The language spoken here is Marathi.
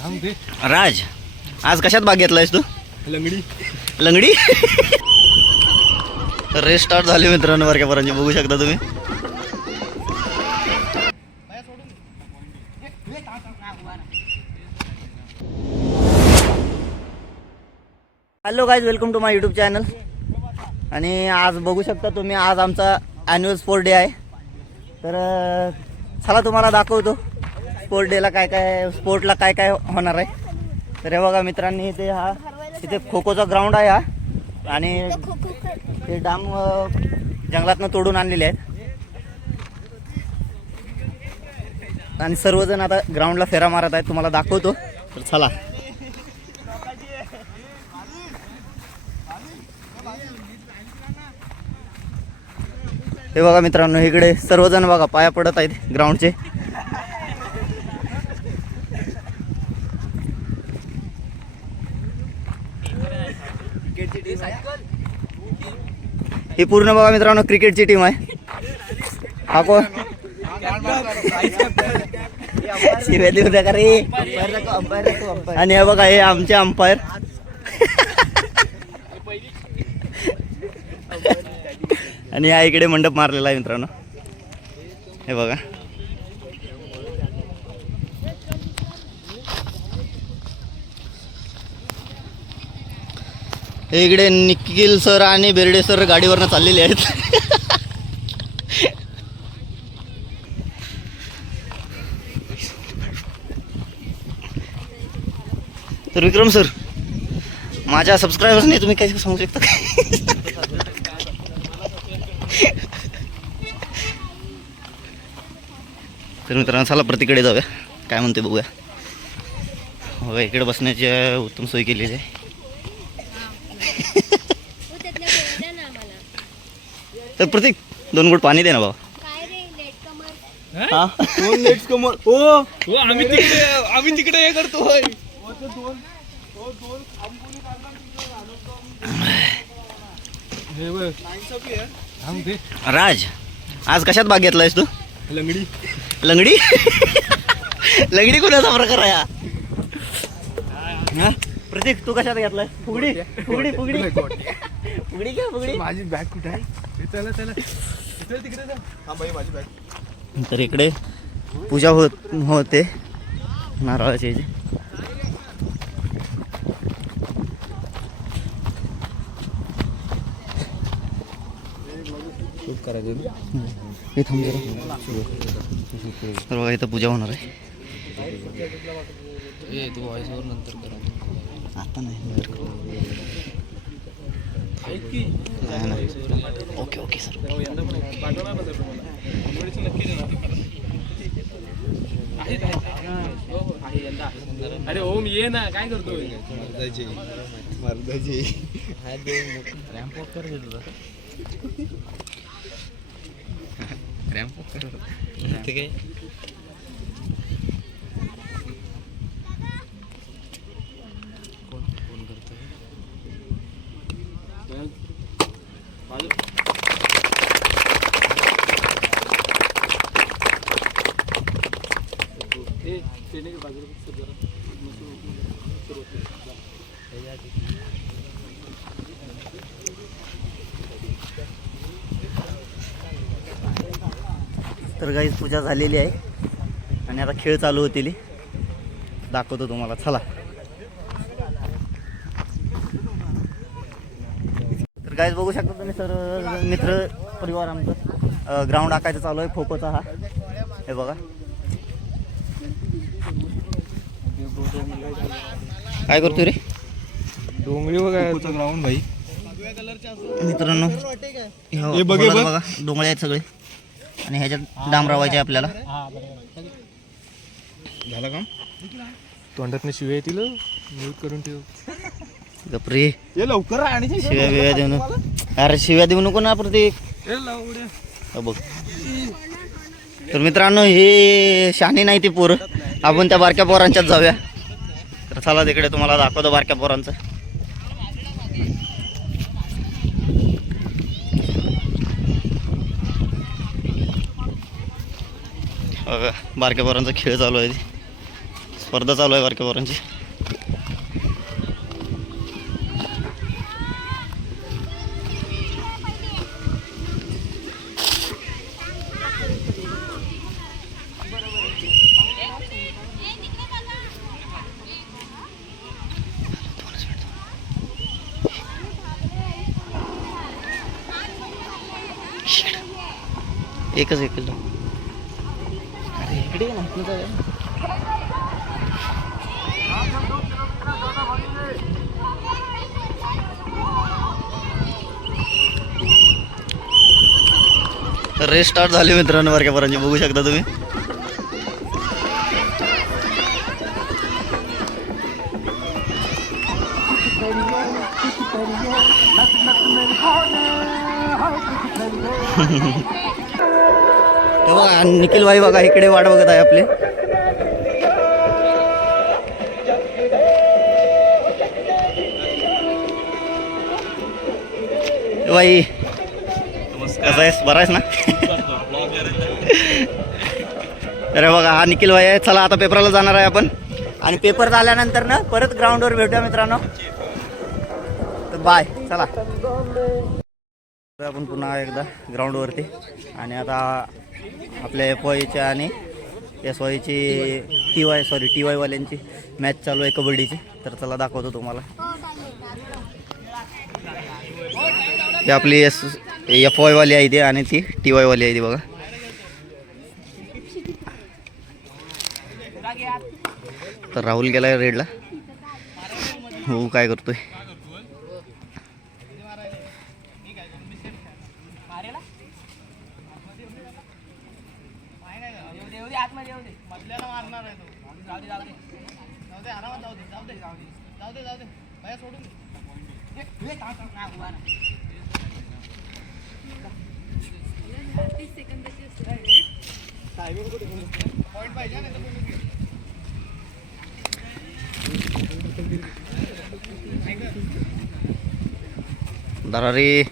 राज, आज कशात भाग घेतलायस तू? लंगडी रेस स्टार्ट झाली मित्रांनो. बारक्यापर्यंत बघू शकता तुम्ही. Hello guys, welcome to my YouTube channel. आणि आज बघू शकता तुम्ही, आज आमचा ॲन्युअल स्पोर्ट डे आहे. तर चला तुम्हाला दाखवतो स्पोर्ट डेला काय काय, स्पोर्टला काय काय होणार आहे. तर हे बघा मित्रांनी, इथे खो खोचा ग्राउंड आहे हा. आणि हे डाम जंगलातनं तोडून आणलेले आहेत. आणि सर्वजण आता ग्राउंडला फेरा मारत आहेत, तुम्हाला दाखवतो. तर चला. हे बघा मित्रांनो, इकडे सर्वजण बघा पाया पडत आहेत ग्राउंडचे. ही पूर्ण बघा मित्रांनो क्रिकेटची टीम आहे. हा कोण शिव्या देऊ द्या का रे. आणि हे बघा, हे आमचे अंपायर. आणि हा इकडे मंडप मारलेला आहे मित्रांनो. हे बघा, हे इकडे निखिल सर आणि बेर्डे सर गाडीवरनं चाललेले आहेत. तर विक्रम सर, माझ्या सबस्क्रायबर्सने तुम्ही काय सांगू शकता? तर मित्रांनो चला प्रतिकडे जाऊया, काय म्हणते बघूया. हो, इकडे बसण्याची उत्तम सोय केलेली आहे. तर प्रतीक, 2 घोट पाणी दे ना बाबा. आम्ही तिकडे हे करतोय. राज, आज कशात भाग घेतलायस तू? लंगडी लंगडी कोणाचा प्रकार आहे हा? प्रतीक, तू कशात घेतलाय? फुगडी फुगडी फुगडी फुगडी काय फुगडी? माझी बॅग कुठे आहे? चला चला तिकडे जा. हा बाई, माझी बॅग. तर इकडे पूजा होते नारळाची. हे थांब जरा. तर बघा, इथं पूजा होणार आहे. आता नाही. Okay okay sir. अरे ओम, ये ना, काय करतोय? मर्दाची रॅम्प वॉक कर. रॅम्प वॉक कर. काय तर गाईज, पूजा झालेली आहे आणि आता खेळ चालू होतील. दाखवतो तुम्हाला, चला. तर गाईज बघू शकता तुम्ही, सर मित्र परिवार आमचं ग्राउंड आकायचं चालू आहे खो खोचा. हा हे बघा, काय करतोय रे? डोंगरी बघा ग्राउंड भाई मित्रांनो. हे बघा, डोंगळे आहेत सगळे. आणि ह्याच्यात डांब रावायचे आपल्याला. झालं काम? तोंडातनं शिव्या येतील, म्यूट करून ठेव. गप्रे, लवकर. आणि शिव्या बिव्या देऊ नको. अरे शिव्या देऊ नको ना प्रत्येक. बघ. तर मित्रांनो, हे शहाणी नाही ती पोरं. आपण त्या बारक्या पोरांच्यात जाऊया. तर चला तिकडे तुम्हाला दाखवतो बारक्या पोरांचं. बारक्या पोरांचा खेळ चालू आहे. स्पर्धा चालू आहे बारक्या पोरांची. एकच एकच अरे इकडे ये ना, इकडे जाऊया ना. रेस स्टार्ट झाली मित्रांनो बारक्या पोरांची, बघू शकता तुम्ही. हे बघा निखिल भाई बघा इकडे वाट बघत आहे आपले. भाई कसं आहेस, बरा आहेस ना? अरे बघा हा निखिल भाई आहे. चला आता पेपरला जाणार आहे आपण, आणि पेपर झाल्यानंतर ना परत ग्राउंडवर भेटूया मित्रांनो. तर बाय, चला आपण पुन्हा एकदा ग्राउंडवरती. आणि आता आपल्या FYच्या आणि SYची टी वायवाल्यांची मॅच चालू आहे कबड्डीची. तर चला दाखवतो तुम्हाला. ही आपली FY वाली आहे ती, आणि ती TY वाली आहे ती बघा. तर राहुल गेलाय रेडला. हो काय करतोय. दरारी